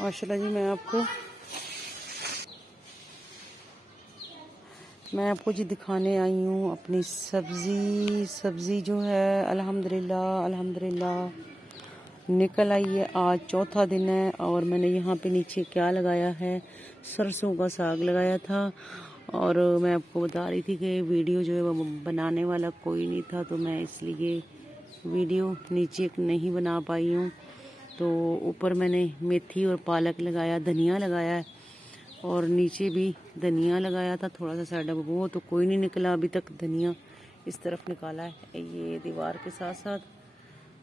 माशाल्लाह जी। मैं आपको जी दिखाने आई हूँ अपनी सब्ज़ी जो है अल्हम्दुलिल्लाह निकल आई है। आज चौथा दिन है और मैंने यहाँ पे नीचे क्या लगाया है, सरसों का साग लगाया था। और मैं आपको बता रही थी कि वीडियो जो है वो बनाने वाला कोई नहीं था, तो मैं इसलिए वीडियो नीचे नहीं बना पाई हूँ। तो ऊपर मैंने मेथी और पालक लगाया, धनिया लगाया है और नीचे भी धनिया लगाया था थोड़ा सा साइड में, वो तो कोई नहीं निकला अभी तक। धनिया इस तरफ निकाला है, ये दीवार के साथ साथ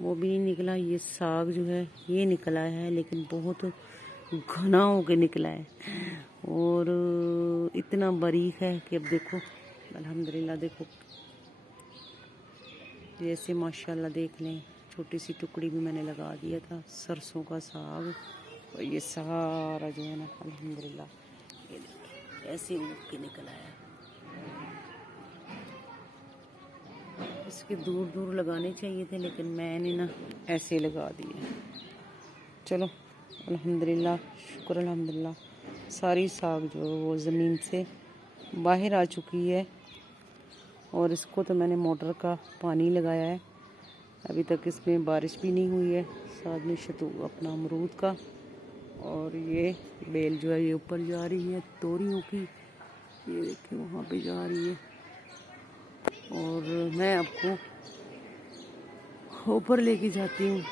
वो भी नहीं निकला। ये साग जो है ये निकला है, लेकिन बहुत घना होके निकला है और इतना बारीक है कि अब देखो अल्हम्दुलिल्लाह। देखो जैसे माशाल्लाह देख लें, छोटी सी टुकड़ी भी मैंने लगा दिया था सरसों का साग। और ये सारा जो है ना अल्हम्दुलिल्लाह ये ऐसे उग के निकला है। इसके दूर दूर लगाने चाहिए थे, लेकिन मैंने ना ऐसे लगा दिए। चलो अल्हम्दुलिल्लाह, शुक्र अल्हम्दुलिल्लाह। सारी साग जो है वो ज़मीन से बाहर आ चुकी है। और इसको तो मैंने मोटर का पानी लगाया है, अभी तक इसमें बारिश भी नहीं हुई है। साथ में अपना अमरूद का, और ये बेल जो है ये ऊपर जा रही है तोरियों की, ये देखिए वहाँ पे जा रही है। और मैं आपको ऊपर लेके जाती हूँ।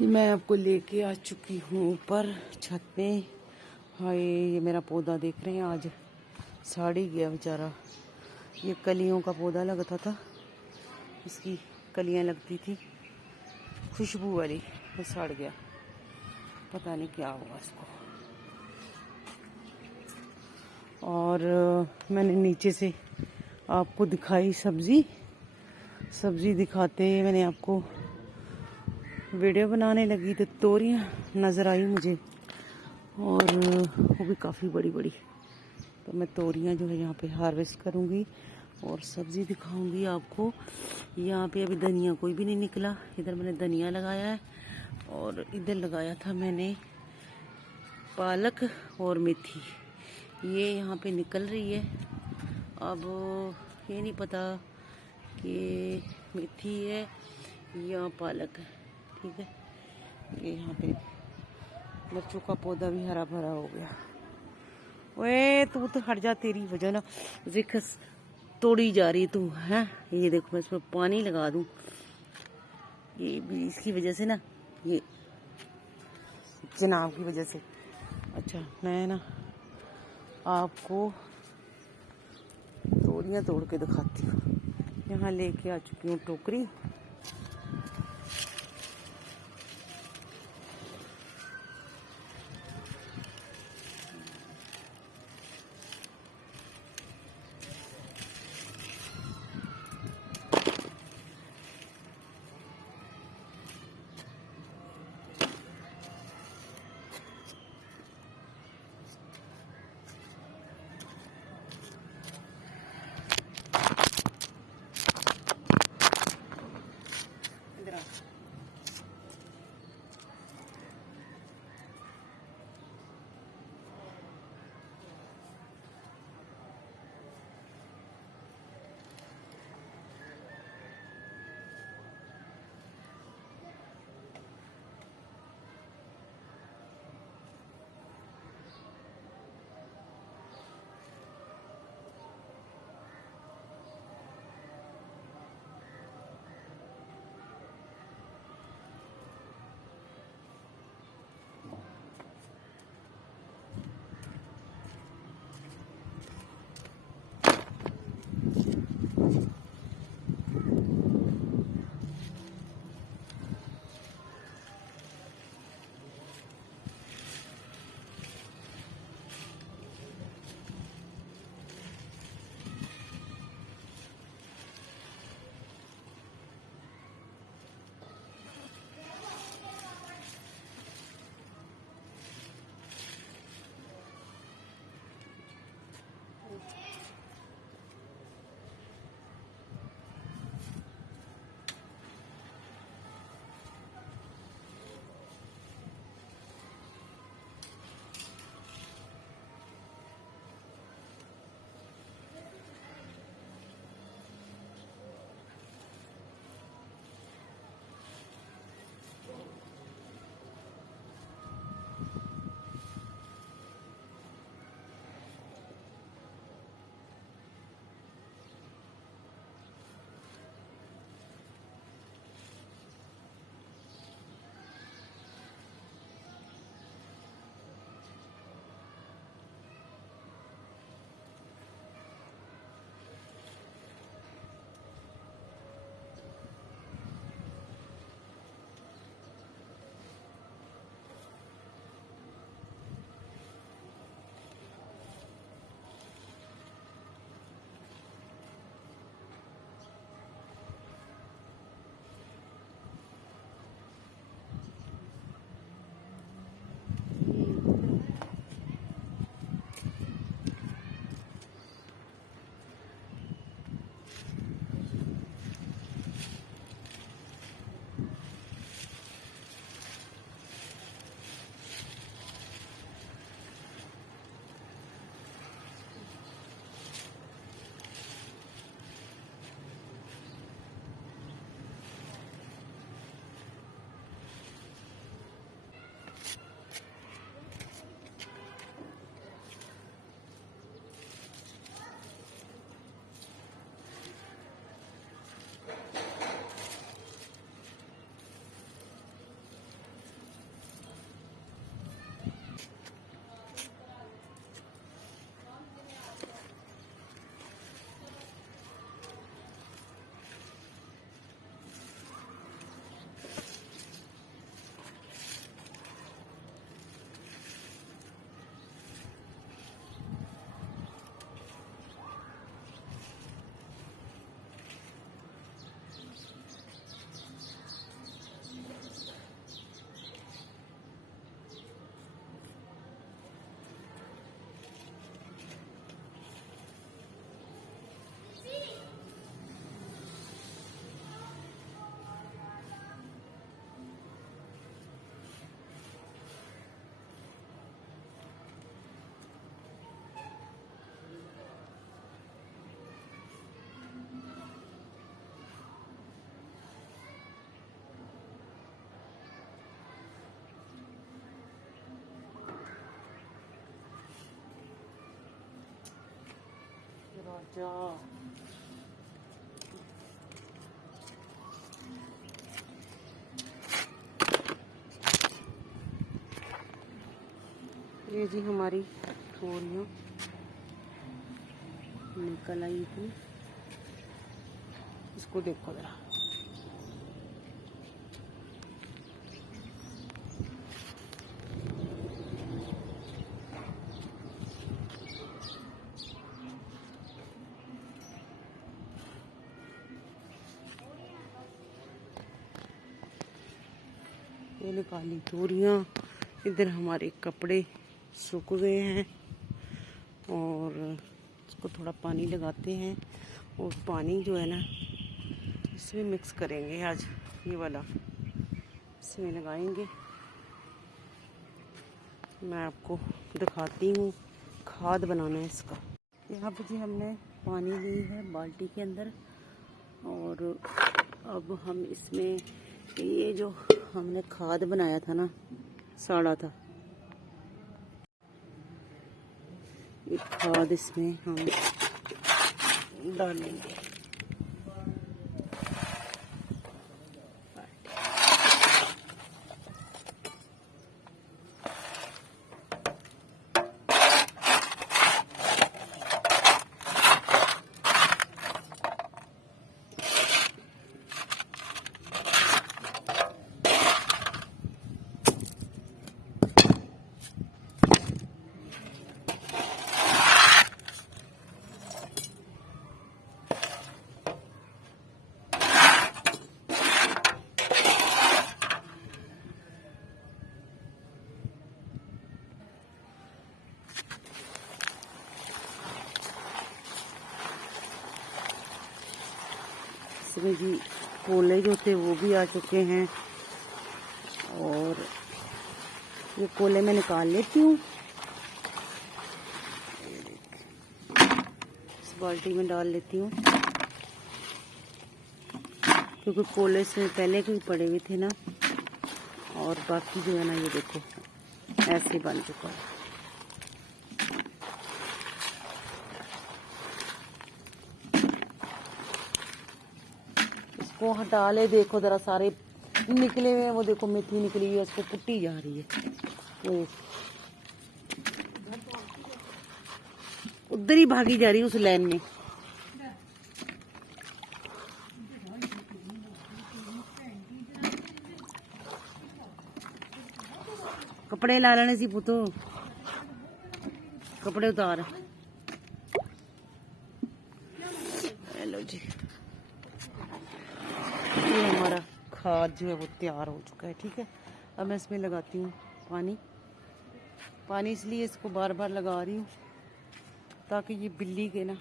मैं आपको लेके आ चुकी हूँ ऊपर छत पे। हाय, ये मेरा पौधा देख रहे हैं, आज सड़ ही गया बेचारा। ये कलियों का पौधा लगता था, इसकी कलियां लगती थी खुशबू वाली, वो सड़ गया। पता नहीं क्या हुआ इसको। और मैंने नीचे से आपको दिखाई सब्जी दिखाते मैंने आपको वीडियो बनाने लगी तो तोरियां नज़र आई मुझे, और वो भी काफ़ी बड़ी बड़ी। तो मैं तोरियां जो है यहाँ पे हार्वेस्ट करूँगी और सब्ज़ी दिखाऊंगी आपको। यहाँ पे अभी धनिया कोई भी नहीं निकला। इधर मैंने धनिया लगाया है और इधर लगाया था मैंने पालक और मेथी, ये यहाँ पे निकल रही है। अब ये नहीं पता कि मेथी है या पालक है, ठीक है। ये यहाँ पे मिर्चों का पौधा भी हरा भरा हो गया। ओए तू तो हट जा, तेरी वजह ना विकस तोड़ी जा रही तू है। ये देखो मैं इसमें पानी लगा दूं, ये भी इसकी वजह से ना, ये जनाब की वजह से। अच्छा मैं ना आपको तोड़ियाँ तोड़ के दिखाती हूँ। यहाँ लेके आ चुकी हूँ टोकरी। आजा। ये जी हमारी तोरियां निकल आई थी, इसको देखो जरा। ये निकाली तोरियां। इधर हमारे कपड़े सूख गए हैं और इसको थोड़ा पानी लगाते हैं और पानी जो है ना इसमें मिक्स करेंगे आज, ये वाला इसमें लगाएंगे। मैं आपको दिखाती हूँ खाद बनाना है इसका। यहाँ पे जी हमने पानी ली है बाल्टी के अंदर और अब हम इसमें ये जो हमने खाद बनाया था ना, साड़ा था, ये खाद इसमें हम डालेंगे। इसमें जी कोले जो थे वो भी आ चुके हैं और ये कोले मैं निकाल लेती हूँ, इस बाल्टी में डाल लेती हूँ क्योंकि कोले से पहले के भी पड़े हुए थे ना। और बाकी जो है ना ये देखो ऐसे बन चुका है। इसको हटा ले, देखो जरा सारे निकले हुए हैं, वो देखो मेथी निकली हुई है, उसको कुट्टी जा रही है, वो उधर ही भागी जा रही है उस लाइन में। कपड़े ला लेने सी पुतो, कपड़े उतार। हेलो जी, ये हमारा खाद जो है वो तैयार हो चुका है। ठीक है, अब मैं इसमें लगाती हूँ पानी। पानी इसलिए इसको बार बार लगा रही हूँ ताकि ये बिल्ली के ना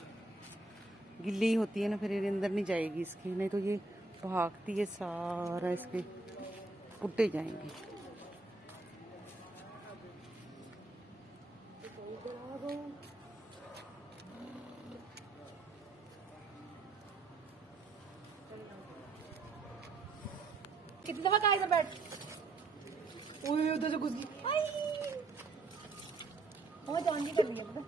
गिल्ली होती है ना, फिर ये अंदर नहीं जाएगी इसके, नहीं तो ये भागती है, सारा इसके पुट्टे जाएंगे। कितनी दफा कहा बैठ, ओए उधर से घुस गई। और जान जी कर लिया पता।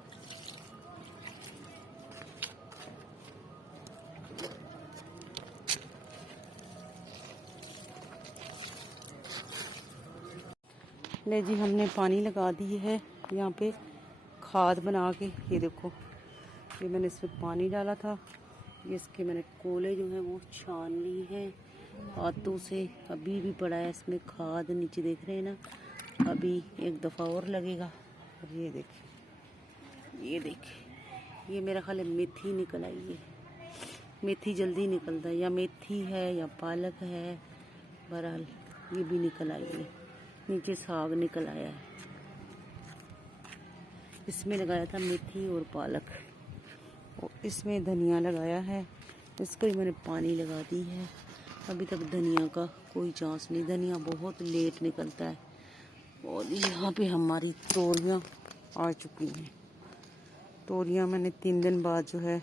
ले जी, हमने पानी लगा दी है यहाँ पे खाद बना के। ये देखो, ये मैंने इसमें पानी डाला था, ये इसके मैंने कोले जो हैं वो छान ली हैं हाथों से। अभी भी पड़ा है इसमें खाद, नीचे देख रहे हैं ना, अभी एक दफ़ा और लगेगा। और ये देखिए, ये देखिए, ये मेरा ख्याल है मेथी निकल आई है। मेथी जल्दी निकलता है, या मेथी है या पालक है, बहरहाल ये भी निकल आई है। नीचे साग निकल आया है, इसमें लगाया था मेथी और पालक, और इसमें धनिया लगाया है, इसको ही मैंने पानी लगा दी है। अभी तक धनिया का कोई चांस नहीं, धनिया बहुत लेट निकलता है। और यहाँ पे हमारी तोरियां आ चुकी हैं। तोरियां मैंने 3 दिन बाद जो है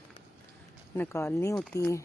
निकालनी होती हैं।